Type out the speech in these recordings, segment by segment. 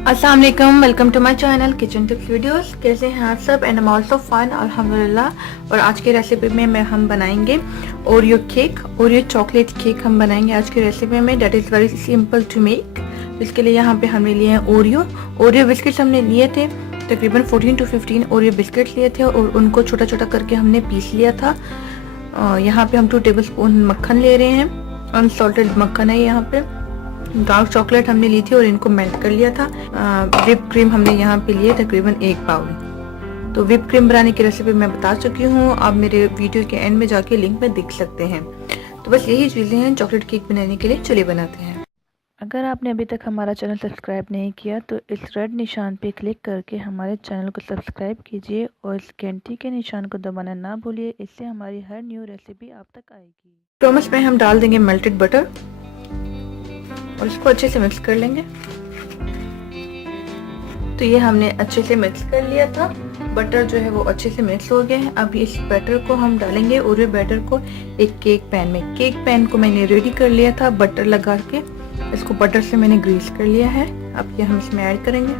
अस्सलाम वालेकुम, welcome to my channel kitchen tips videos. कैसे हैं आप सब? And I am also fine अल्हम्दुलिल्लाह। और आज की रेसिपी में हम बनाएंगे Oreo cake, Oreo chocolate cake हम बनाएंगे आज की रेसिपी में। That is very simple to make. इसके लिए यहाँ पे हमने लिए हैं ओरियो बिस्किट्स हमने लिए थे, तकरीबन 14 to 15 ओरियो बिस्किट्स लिए थे और उनको छोटा छोटा करके हमने पीस लिया था। यहाँ पे हम 2 टेबलस्पून मक्खन ले रहे हैं, अनसॉल्टेड मक्खन है यहाँ पे। डार्क चॉकलेट हमने ली थी और इनको मेल्ट कर लिया था। व्हिप क्रीम हमने यहाँ पे लिए तकरीबन 1 बाउल। तो व्हिप क्रीम बनाने की रेसिपी मैं बता चुकी हूँ, आप मेरे वीडियो के एंड में जाके लिंक में देख सकते हैं। तो बस यही चीज़ें हैं चॉकलेट केक बनाने के लिए। चलिए बनाते हैं। अगर आपने अभी तक हमारा चैनल सब्सक्राइब नहीं किया तो इस रेड निशान पे क्लिक करके हमारे चैनल को सब्सक्राइब कीजिए और इस घंटी के निशान को दबाना ना भूलिए, इससे हमारी हर न्यू रेसिपी आप तक आएगी। टोमस में हम डाल देंगे मेल्टेड बटर और इसको अच्छे से मिक्स कर लेंगे। तो ये हमने अच्छे से मिक्स कर लिया था, बटर जो है वो अच्छे से मिक्स हो गया है। अब इस बैटर को हम डालेंगे, ओरियो बैटर को एक केक पैन में। केक पैन को मैंने रेडी कर लिया था बटर लगा के, इसको बटर से मैंने ग्रीस कर लिया है। अब ये हम इसमें ऐड करेंगे।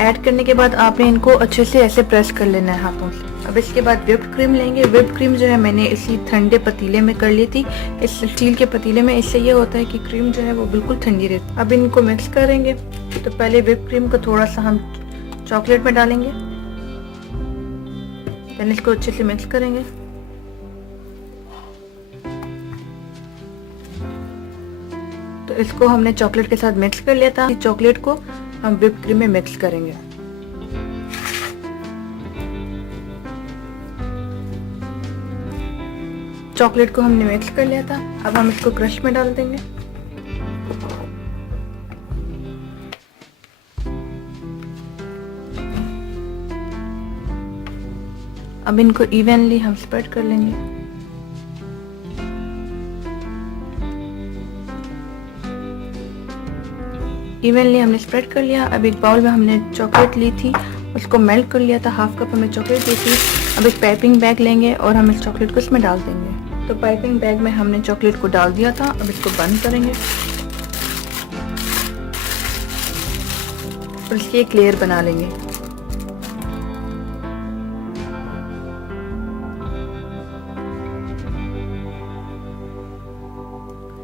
ऐड करने के बाद आपने इनको अच्छे से ऐसे प्रेस कर लेना है हाथों से। अब इसके बाद व्हिप्ड क्रीम लेंगे। व्हिप्ड क्रीम जो है मैंने इसी ठंडे पतीले में कर ली थी, इस स्टील के पतीले में। इससे ये होता है कि क्रीम जो है वो बिल्कुल ठंडी रहती है। अब इनको मिक्स करेंगे। तो पहले व्हिप्ड क्रीम को थोड़ा सा हम चॉकलेट में डालेंगे, पहले इसको अच्छे से मिक्स करेंगे। तो इसको हमने चॉकलेट के साथ मिक्स कर लिया था। चॉकलेट को हम व्हिप्ड क्रीम में मिक्स करेंगे। चॉकलेट को हमने मिक्स कर लिया था। अब हम इसको क्रश में डाल देंगे। अब इनको इवनली हम स्प्रेड कर लेंगे। इवनली हमने स्प्रेड कर लिया। अब एक बाउल में हमने चॉकलेट ली थी, उसको मेल्ट कर लिया था। हाफ कप हमें चॉकलेट ली थी। अब एक पाइपिंग बैग लेंगे और हम इस चॉकलेट को इसमें डाल देंगे। तो पाइपिंग बैग में हमने चॉकलेट को डाल दिया था। अब इसको बंद करेंगे और इसकी एक लेयर बना लेंगे।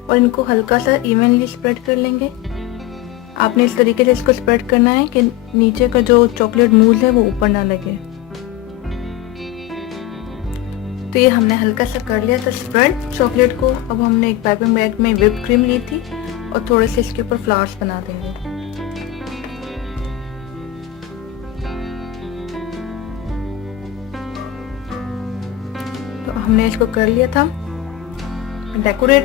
और इनको हल्का सा इवनली स्प्रेड कर लेंगे। आपने इस तरीके से इसको स्प्रेड करना है कि नीचे का जो चॉकलेट मूज है वो ऊपर ना लगे। तो ये हमने हल्का सा कर लिया था स्प्रेड चॉकलेट को। अब हमने एक पाइपिंग बैग में व्हिप्ड क्रीम ली थी और थोड़े से इसके ऊपर फ्लावर्स बना देंगे। तो हमने इसको कर लिया था डेकोरेट।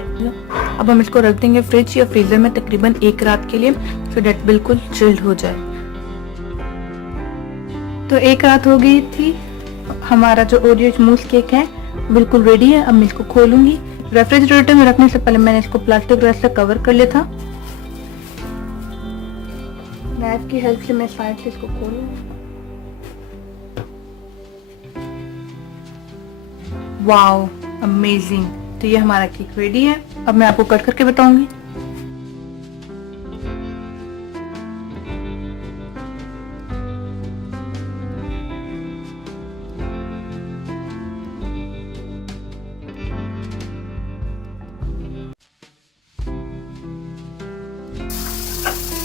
अब हम इसको रख देंगे फ्रिज या फ्रीजर में तकरीबन 1 रात के लिए, सो डेट बिल्कुल चिल्ड हो जाए। तो 1 रात हो गई थी, हमारा जो ओरियो मूस केक है बिल्कुल रेडी है। अब मैं इसको खोलूंगी। रेफ्रिजरेटर में रखने से पहले मैंने इसको प्लास्टिक रैप से कवर कर लिया था। नाइफ की हेल्प से मैं साइड से इसको खोलूंगी। Wow, amazing. तो ये हमारा केक रेडी है। अब मैं आपको कट करके बताऊंगी।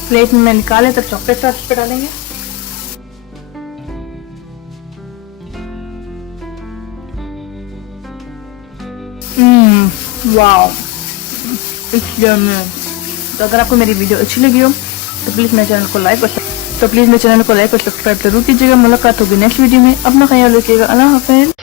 प्लेट में मैं निकाले तो चॉकलेट सॉस पे डालेंगे। Wow, it's yummy. तो अगर आपको मेरी वीडियो अच्छी लगी हो तो प्लीज़ मेरे चैनल को लाइक और सब्सक्राइब जरूर कीजिएगा। मुलाकात होगी नेक्स्ट वीडियो में। अपना ख्याल रखिएगा। अल्लाह हाफ़िज़।